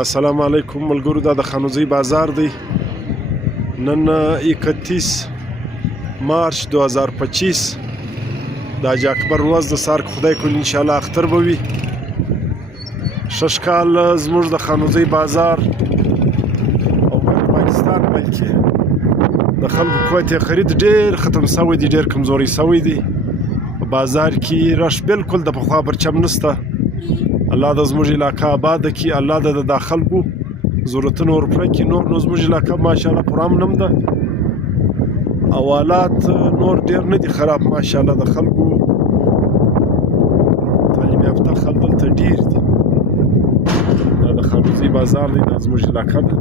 السلام علیکم ملګرو، دا د خانوزئی بازار دی. نن 31 مارچ 2025 د حاج اکبر ورځ د سار خدای کول انشاءالله اختر به وي. ښه ښکال زموږ د خانوزئی بازار او پاکستان بلکې د خلکو قوت خرید ډېر ختم شوی دی، ډېر کمزوری شوی دی. په بازار کې رش بالکل د پخوا پرچم نشته. الله د زموږ علاقه آباد کړي، الله د خلکو ضرورتونه ورپوره کړي. نو زموږ علاقه ماشاءالله پوره امن ده او حالات نور ډېر نه دي خراب. ماشاءالله د خلکو تعلیم یافته خلک دلته ډېر دي. دا د خانوزئی بازار دی، دا زموږ علاقه ده.